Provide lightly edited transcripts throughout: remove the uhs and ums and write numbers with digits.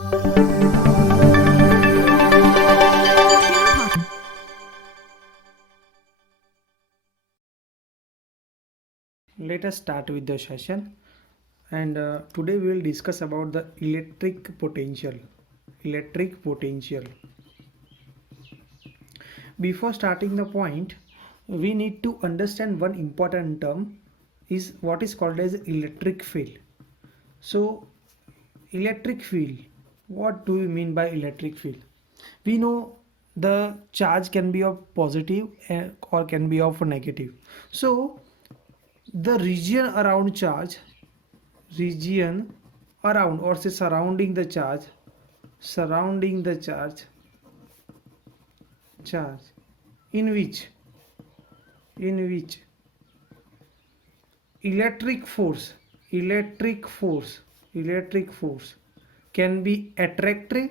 Let us start with the session, and today we will discuss about the electric potential. Electric potential. Before starting the point, we need to understand one important term is what is called as electric field. So, electric field. What do we mean by electric field? We know the charge can be of positive or can be of negative. So, the region around charge, region around or say surrounding the charge, surrounding the charge in which electric force electric force can be attractive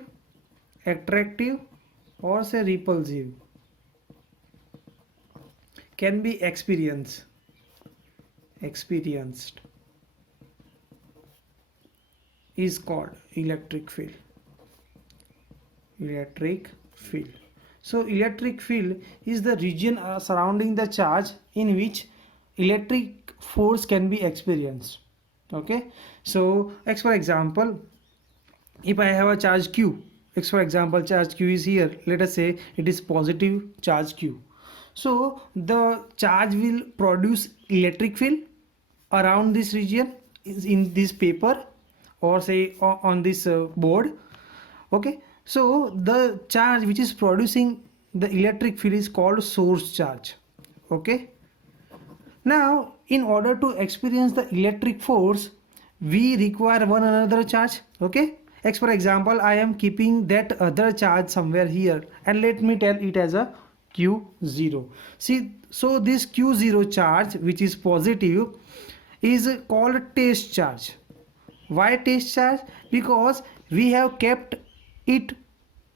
or say repulsive, can be experienced is called electric field. So electric field is the region surrounding the charge in which electric force can be experienced. Okay, so X for example, if I have a charge Q, X for example charge Q is here, let us say it is positive charge Q. So the charge will produce electric field around this region in this paper or say on this board. Okay, so the charge which is producing the electric field is called source charge. Okay, now in order to experience the electric force we require one another charge. Okay, X for example I am keeping that other charge somewhere here and let me tell it as a Q0. See, so this Q0 charge which is positive is called test charge. Why test charge? Because we have kept it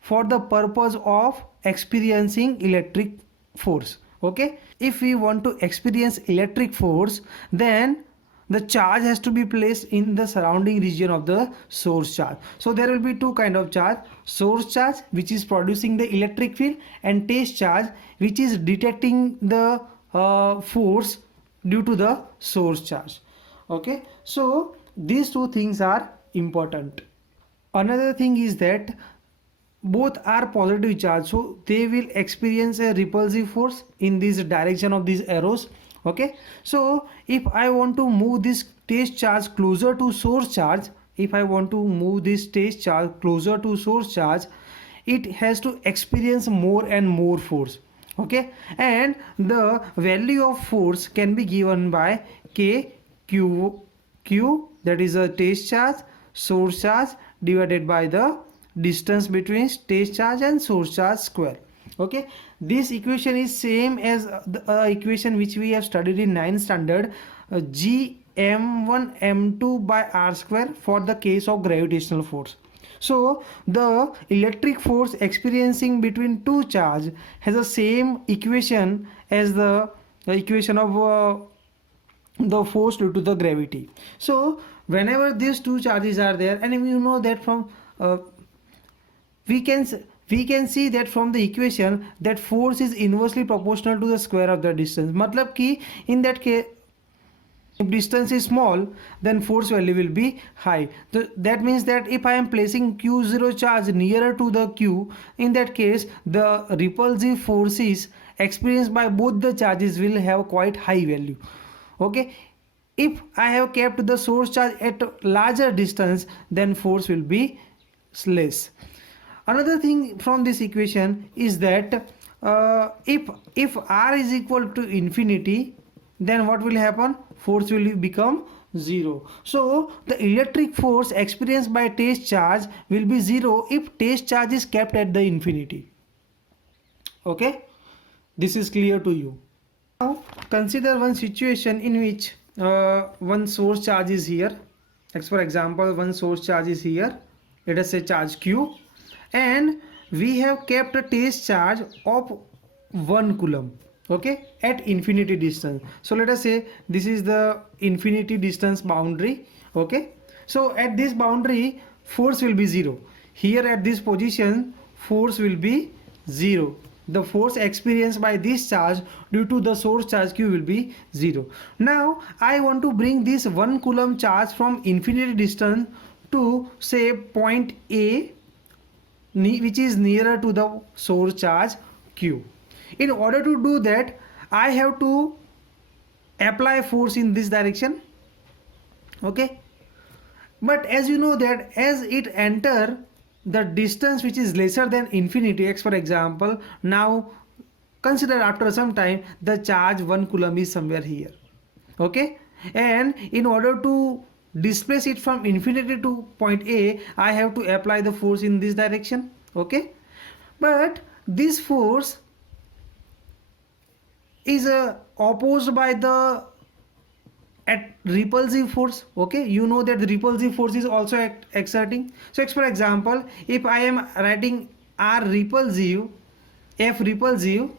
for the purpose of experiencing electric force. Okay, if we want to experience electric force, then the charge has to be placed in the surrounding region of the source charge. So there will be two kind of charge: source charge which is producing the electric field, and test charge which is detecting the force due to the source charge. Okay, so these two things are important. Another thing is that both are positive charge, so they will experience a repulsive force in this direction of these arrows. Okay, so if I want to move this test charge closer to source charge, it has to experience more and more force. Okay, and the value of force can be given by Q, that is a test charge, source charge divided by the distance between test charge and source charge square. Okay, this equation is same as the equation which we have studied in 9th standard, Gm1 m2 by r square for the case of gravitational force. So the electric force experiencing between two charge has the same equation as the equation of the force due to the gravity. So whenever these two charges are there, and you know that from we can see that from the equation that force is inversely proportional to the square of the distance. Matlab ki in that case, if distance is small, then force value will be high. That means that if I am placing Q0 charge nearer to the Q, in that case the repulsive forces experienced by both the charges will have quite high value. Okay, if I have kept the source charge at larger distance, then force will be less. Another thing from this equation is that if r is equal to infinity, then what will happen? Force will become 0. So the electric force experienced by test charge will be 0 if test charge is kept at the infinity. Okay, this is clear to you. Now consider one situation in which one source charge is here. For example, one source charge is here, let us say charge Q, and we have kept a test charge of 1 coulomb. Okay, at infinity distance. So let us say this is the infinity distance boundary. Okay, so at this boundary force will be 0. here at this position force will be 0. The force experienced by this charge due to the source charge q will be 0. Now I want to bring this 1 coulomb charge from infinity distance to say point A, which is nearer to the source charge q. In order to do that, I have to apply force in this direction. Okay, but as you know that as it enter the distance which is lesser than infinity, x for example, now consider after some time the charge 1 coulomb is somewhere here. Okay, and in order to displace it from infinity to point A, I have to apply the force in this direction. Okay, but this force is opposed by the repulsive force. Okay, you know that the repulsive force is also exerting. So for example, if I am writing R repulsive, F repulsive,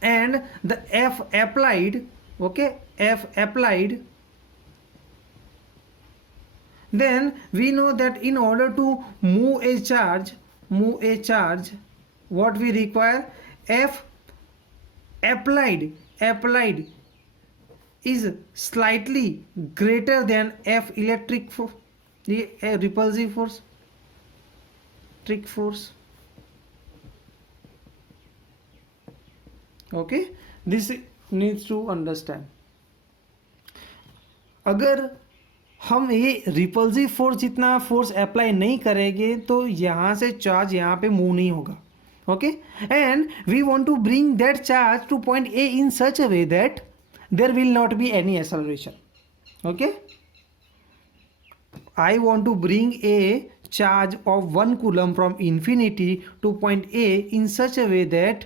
and the F applied, okay, F applied, then we know that in order to move a charge, what we require, F applied is slightly greater than F electric force, the repulsive force, trick force. Okay, this needs to understand. अगर हम ये repulsive force जितना force apply नहीं करेंगे तो यहाँ से charge यहाँ पे मूव नहीं होगा. Okay, and we want to bring that charge to point A in such a way that there will not be any acceleration. Okay, I want to bring a charge of 1 coulomb from infinity to point A in such a way that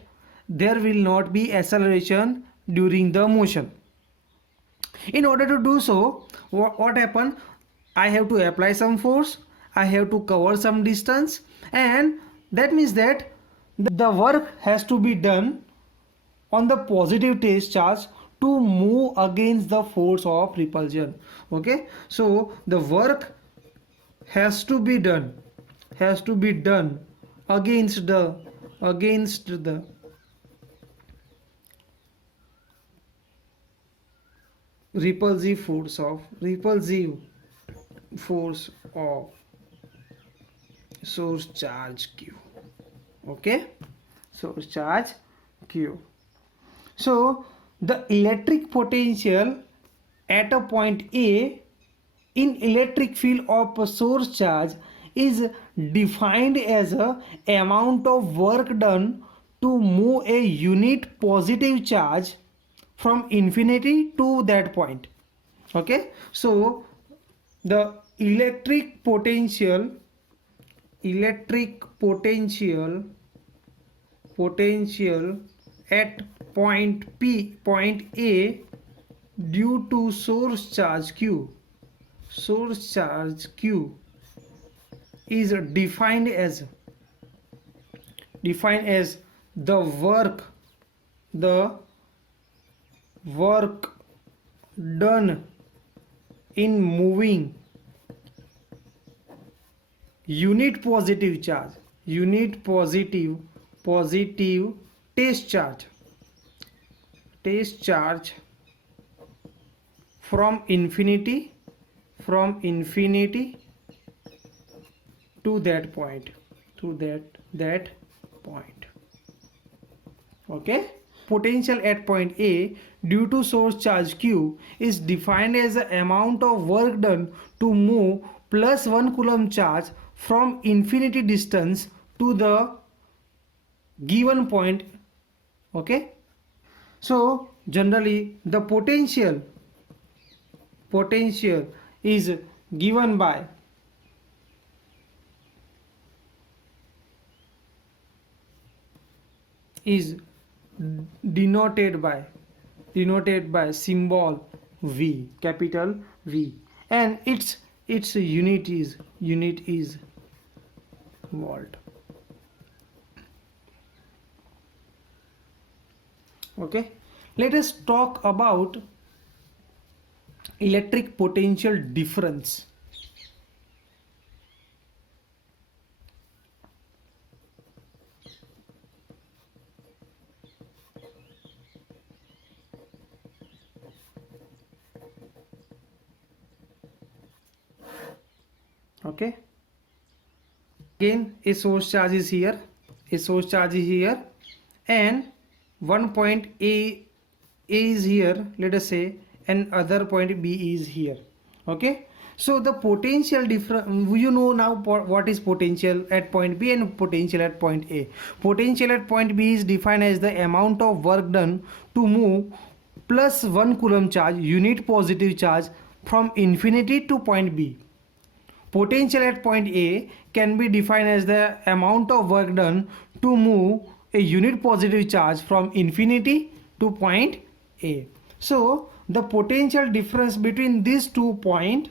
there will not be acceleration during the motion. In order to do so, what happened? I have to apply some force, I have to cover some distance, and that means that the work has to be done on the positive test charge to move against the force of repulsion. Okay, so the work has to be done against the repulsive force of source charge q. Okay, source charge q. So the electric potential at a point A in electric field of a source charge is defined as a amount of work done to move a unit positive charge from infinity to that point. Okay, so the electric potential at point A due to source charge q is defined as the work done in moving unit positive test charge from infinity to that point, Okay, potential at point A due to source charge q is defined as the amount of work done to move plus 1 coulomb charge from infinity distance to the given point. Okay, so generally the potential is given by denoted by symbol V, capital V, and its unit is volt. Okay, let us talk about electric potential difference. Okay, again a source charge is here, a source charge is here, and one point A is here, let us say, and other point B is here. Okay, so the potential difference, you know now what is potential at point B and potential at point A. Potential at point B is defined as the amount of work done to move plus 1 coulomb charge, unit positive charge, from infinity to point B. Potential at point A can be defined as the amount of work done to move a unit positive charge from infinity to point A. So the potential difference between these 2 points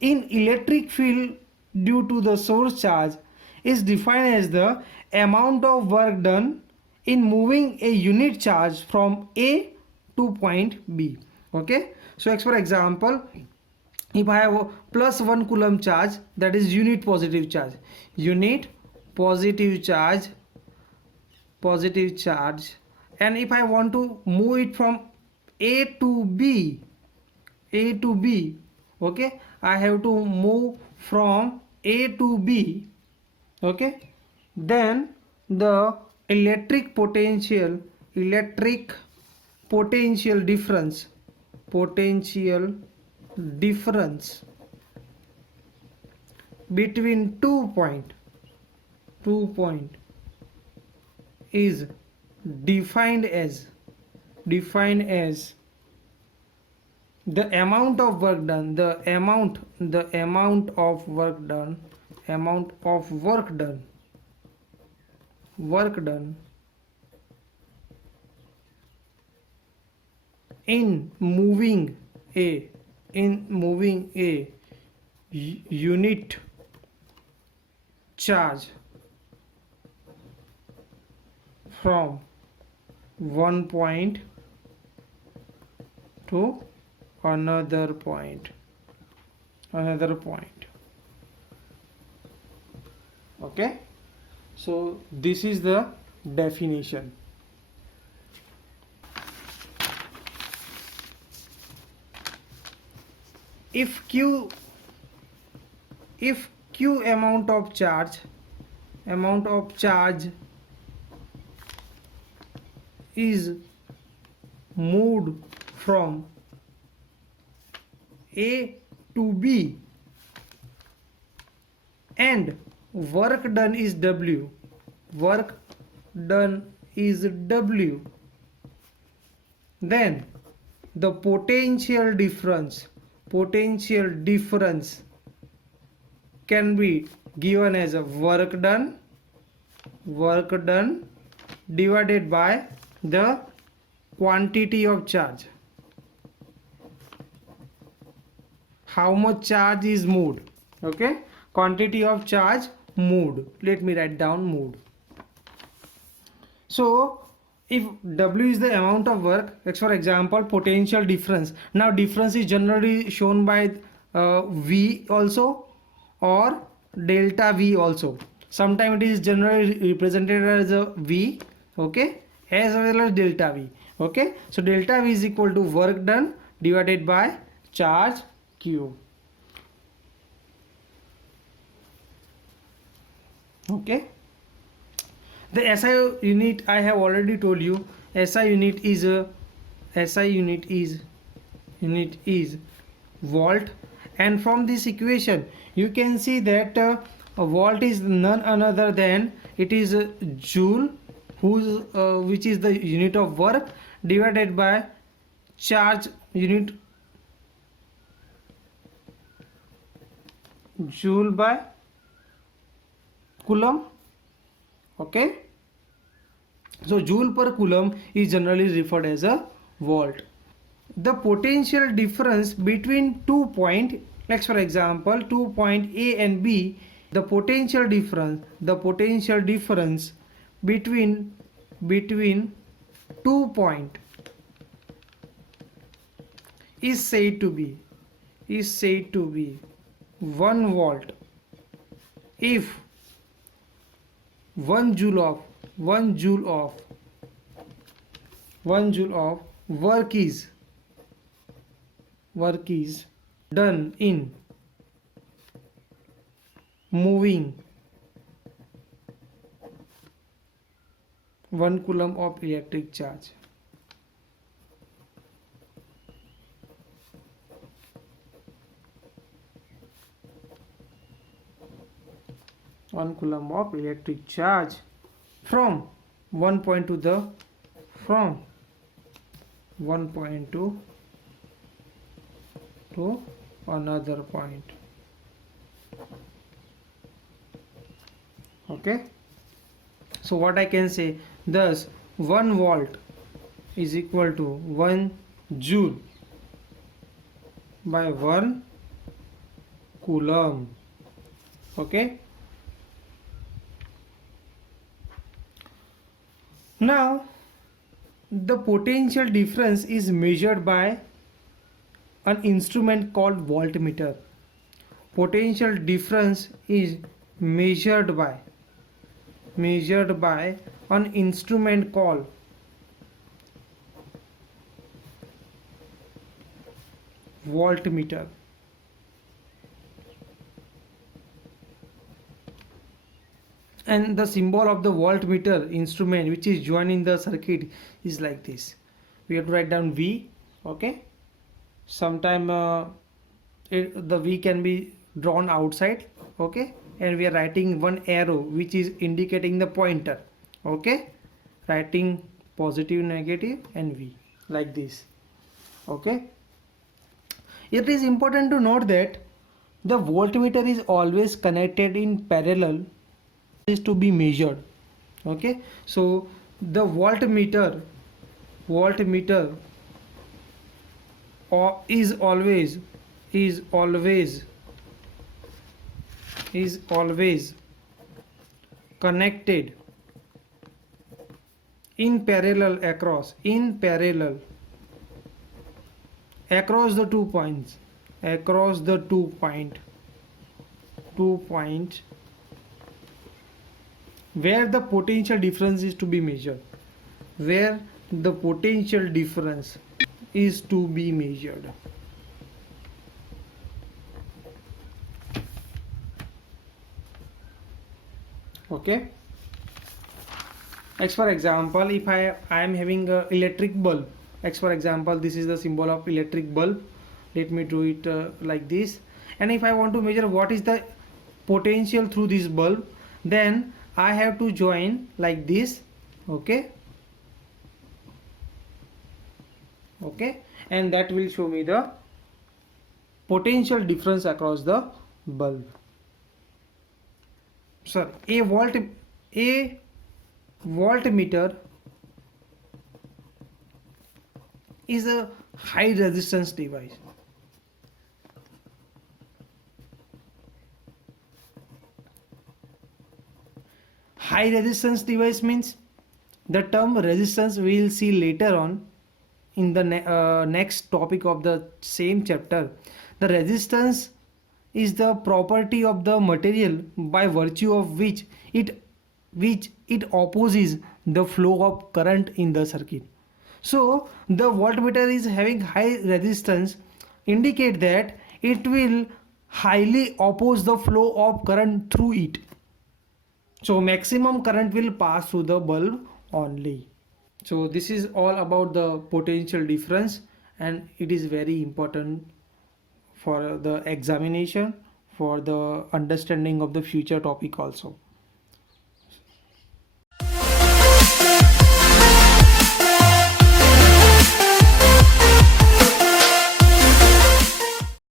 in electric field due to the source charge is defined as the amount of work done in moving a unit charge from A to point B. Okay, so for example, if I have a plus 1 coulomb charge, that is unit positive charge, unit positive charge, and if I want to move it from A to B, okay, I have to move from A to B, okay, then the electric potential difference between 2 point is defined as the amount of work done, work done in moving a unit charge from one point to another point. Okay, so this is the definition. If q amount of charge is moved from A to B and work done is W, then the potential difference can be given as a work done divided by the quantity of charge, how much charge is moved. Okay, quantity of charge moved, let me write down moved. So if W is the amount of work, for example potential difference, now difference is generally shown by V also or delta V also. Sometimes it is generally represented as a V, okay, as well as delta V. Okay, so delta V is equal to work done divided by charge Q. Okay, the SI unit I have already told you. SI unit is volt, and from this equation you can see that a volt is none other than it is joule, which is the unit of work, divided by charge unit, joule by coulomb. Okay, so joule per coulomb is generally referred as a volt. The potential difference between 2 points, like for example 2 point A and B, the potential difference between 2 points is said to be 1 volt if 1 joule of work is done in moving 1 coulomb of electric charge. One coulomb of electric charge from one point to another point. Okay, so what I can say, thus 1 volt is equal to 1 joule by 1 coulomb. Okay, now the potential difference is measured by an instrument called voltmeter. Potential difference is measured by an instrument called voltmeter. And the symbol of the voltmeter instrument which is joined in the circuit is like this. We have to write down V. Okay, sometime the V can be drawn outside. Okay, and we are writing one arrow which is indicating the pointer. Okay, writing positive, negative and V like this. Okay, it is important to note that the voltmeter is always connected in parallel is to be measured. Okay, so the voltmeter is always connected in parallel across the 2 points, where the potential difference is to be measured, Okay, X for example, if I am having a electric bulb, X for example, this is the symbol of electric bulb. Let me do it like this. And if I want to measure what is the potential through this bulb, then I have to join like this. Okay, and that will show me the potential difference across the bulb. Sir, a voltmeter is a high resistance device. High resistance device means the term resistance we will see later on in the next topic of the same chapter. The resistance is the property of the material by virtue of which it opposes the flow of current in the circuit. So the voltmeter is having high resistance, indicate that it will highly oppose the flow of current through it. So maximum current will pass through the bulb only. So this is all about the potential difference, and it is very important for the examination, for the understanding of the future topic also.